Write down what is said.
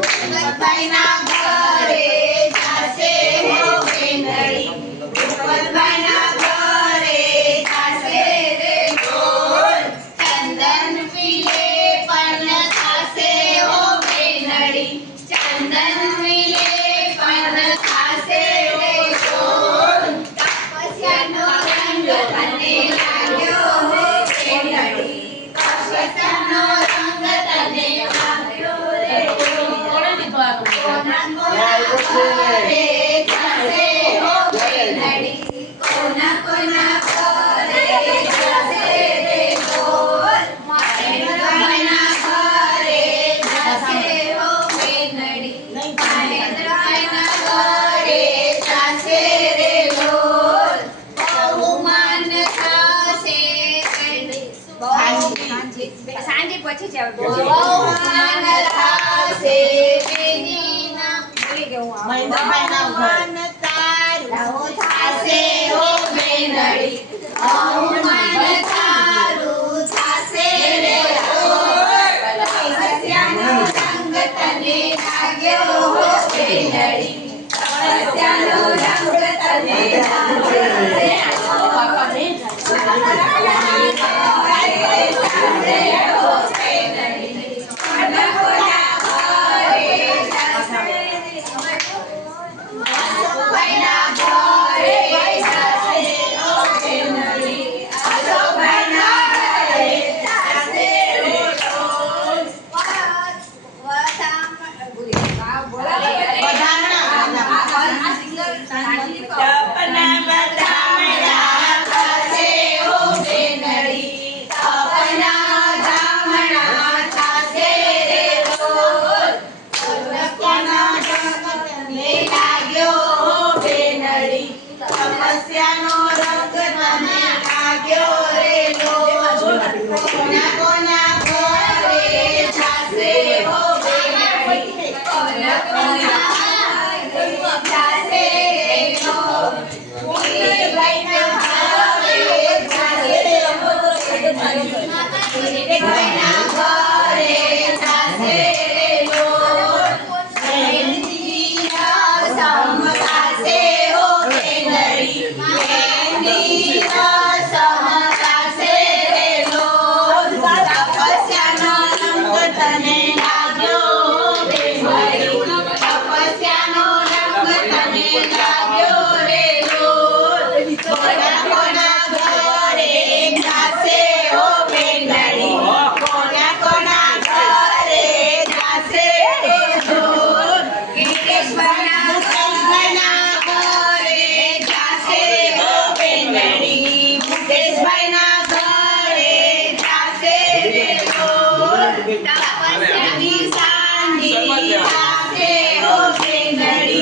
ભૂપતભાઈના ઘરે જાશે હો બેનડી, ભૂપતભાઈના ઘરે જાશે રે ઢોલ, ચંદન વિલે પણ થાશે હો બેનડી, ચંદન વિલે પણ થાશે રે ઢોલ, તપસ્યાનો રંગ તને લાગ્યો હો બેનડી, તપસ્યાનો રંગ તને લાગ્યો રે ઢોલ, કોના કોના ઘરે જાશે હો બેનડી, કોના કોના ઘરે જાશે રે ઢોલ, મહેન્દ્રભાઈના ઘરે જાશે હો બેનડી, મહેન્દ્રભાઈના ઘરે જાશે રે ઢોલ, બહુમાન થશે સાંજે પછી જ બહુમાન થશે બેનીના બહુમાન તારું થશે હો બેનડી, બહુમાન તારું થશે રે ઢોલ, તપસ્યાનો રંગ તને લાગ્યો હો બેનડી, તપસ્યાનો રંગ તને લાગ્યો રે તપસ્યાનો રંગ તને લાગ્યો રે ઢોલ, કોના કોના ઘરે જાશે હો બેનડી, કોના કોના ઘરે જાશે રે ઢોલ, મુરલીભાઈના ઘરે જાશે હો બેનડી, મુરલીભાઈના ઘરે જાશે રે ઢોલ, મહેંદીના રસમ થાશે હો બેનડી, મહેંદીના રસમ થાશે રે ઢોલ, તપસ્યાનો રંગ તને લાગ્યો હો બેનડી, તપસ્યાનો રંગ તને લાગ્યો રે ઢોલ, કોના કોના ઘરે જાશે હો બેનડી, કોના કોના ઘરે જાશે રે ઢોલ, મુકેશભાઈના ઘરે જાશે હો બેનડી, મુકેશભાઈના ઘરે જાશે રે ઢોલ, તપસ્યાની સાંડી થાશે હો બેનડી,